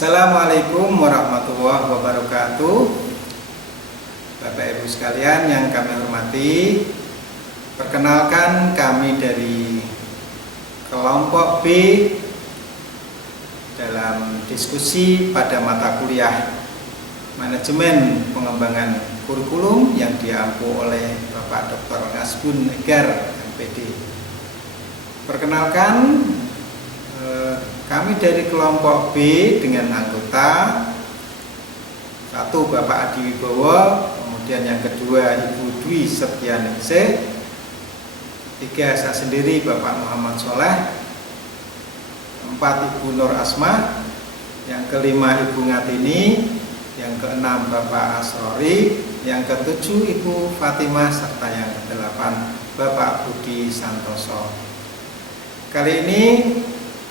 Assalamualaikum warahmatullahi wabarakatuh. Bapak Ibu sekalian yang kami hormati, perkenalkan kami dari kelompok B dalam diskusi pada mata kuliah Manajemen Pengembangan Kurikulum yang diampu oleh Bapak Dr. Ngasbun Egar, MPD. Perkenalkan, kami dari kelompok B dengan anggota satu Bapak Adi Wibowo, kemudian yang kedua Ibu Dwi Setianingsih, tiga saya sendiri Bapak Muhammad Soleh, empat Ibu Nur Asma, yang kelima Ibu Ngatini, yang keenam Bapak Asrori, yang ketujuh Ibu Fatimah, serta yang kedelapan Bapak Budi Santoso. Kali ini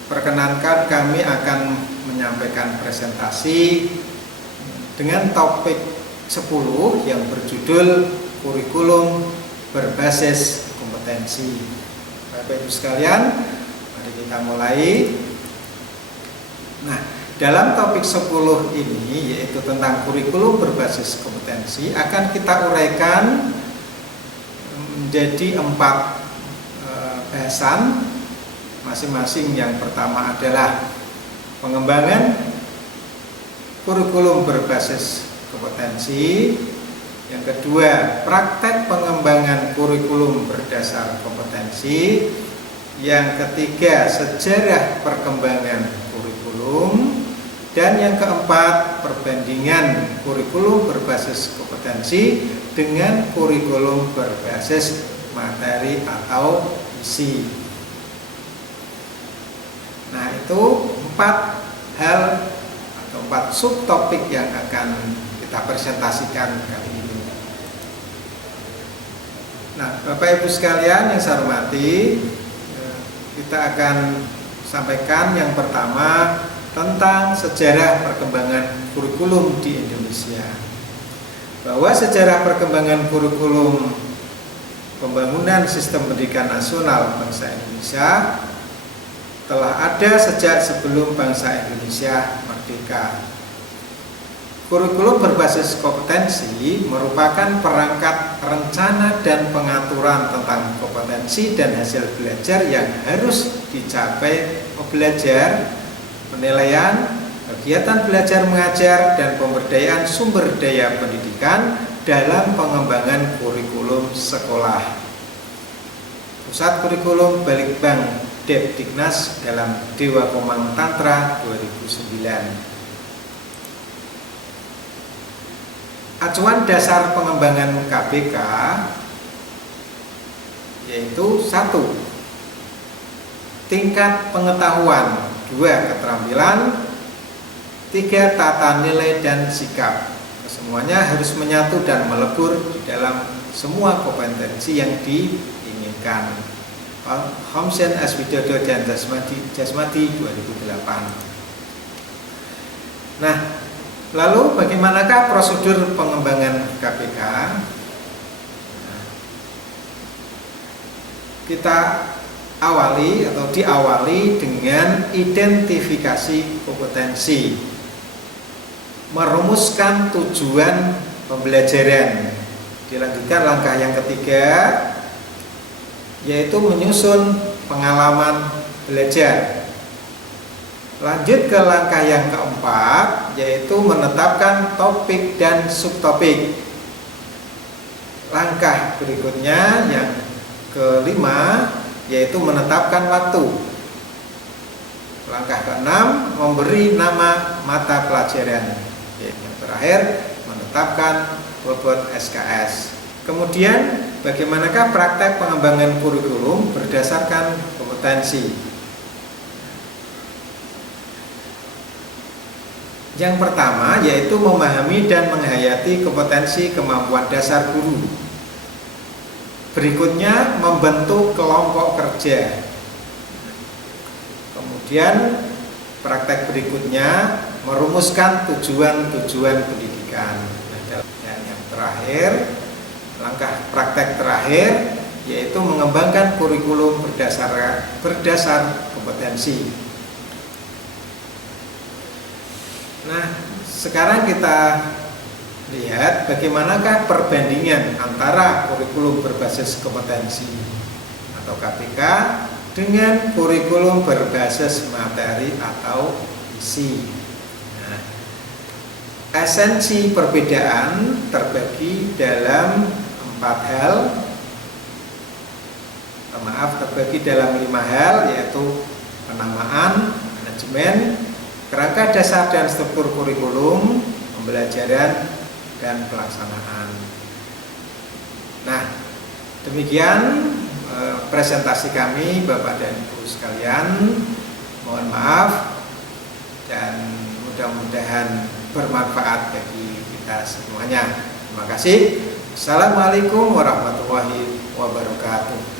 perkenankan kami akan menyampaikan presentasi dengan topik 10 yang berjudul kurikulum berbasis kompetensi. Bapak Ibu sekalian, mari kita mulai. Nah, dalam topik 10 ini, yaitu tentang kurikulum berbasis kompetensi, akan kita uraikan menjadi 4 bahasan. Masing-masing. Yang pertama adalah pengembangan kurikulum berbasis kompetensi. Yang kedua, praktek pengembangan kurikulum berdasar kompetensi. Yang ketiga, sejarah perkembangan kurikulum. Dan yang keempat, perbandingan kurikulum berbasis kompetensi dengan kurikulum berbasis materi atau isi. Nah, itu 4 hal atau 4 subtopik yang akan kita presentasikan kali ini. Nah, Bapak Ibu sekalian yang saya hormati, kita akan sampaikan yang pertama tentang sejarah perkembangan kurikulum di Indonesia. Bahwa sejarah perkembangan kurikulum pembangunan sistem pendidikan nasional bangsa Indonesia telah ada sejak sebelum bangsa Indonesia merdeka. Kurikulum berbasis kompetensi merupakan perangkat rencana dan pengaturan tentang kompetensi dan hasil belajar yang harus dicapai pembelajar, penilaian, kegiatan belajar mengajar, dan pemberdayaan sumber daya pendidikan dalam pengembangan kurikulum sekolah. Pusat Kurikulum Balitbang Depdiknas dalam Dewa Komang Tantra 2009. Acuan dasar pengembangan KBK yaitu 1. Tingkat pengetahuan, 2. Keterampilan, 3. Tata nilai dan sikap. Semuanya harus menyatu dan melebur di dalam semua kompetensi yang diinginkan. Homsen S. Widodo dan Jasmadi 2008. Nah, lalu bagaimanakah prosedur pengembangan KBK? Kita awali atau diawali dengan identifikasi kompetensi, merumuskan tujuan pembelajaran. Dilanjutkan langkah yang ketiga, yaitu menyusun pengalaman belajar. Lanjut ke langkah yang keempat, yaitu menetapkan topik dan subtopik. Langkah berikutnya yang kelima, yaitu menetapkan waktu. Langkah keenam, memberi nama mata pelajaran. Yang terakhir, menetapkan bobot SKS. Kemudian, bagaimanakah praktek pengembangan kurikulum berdasarkan kompetensi? Yang pertama yaitu memahami dan menghayati kompetensi kemampuan dasar guru. Berikutnya membentuk kelompok kerja. Kemudian praktek berikutnya merumuskan tujuan-tujuan pendidikan. Dan yang terakhir, langkah praktek terakhir yaitu mengembangkan kurikulum berdasar kompetensi. Nah, sekarang kita lihat bagaimanakah perbandingan antara kurikulum berbasis kompetensi atau KBK dengan kurikulum berbasis materi atau isi. Nah, esensi perbedaan terbagi dalam 4 hal. Terbagi dalam 5 hal, yaitu penamaan, manajemen, kerangka dasar dan struktur kurikulum, pembelajaran, dan pelaksanaan. Nah, demikian presentasi kami Bapak dan Ibu sekalian. Mohon maaf dan mudah-mudahan bermanfaat bagi kita semuanya. Terima kasih. Assalamualaikum warahmatullahi wabarakatuh.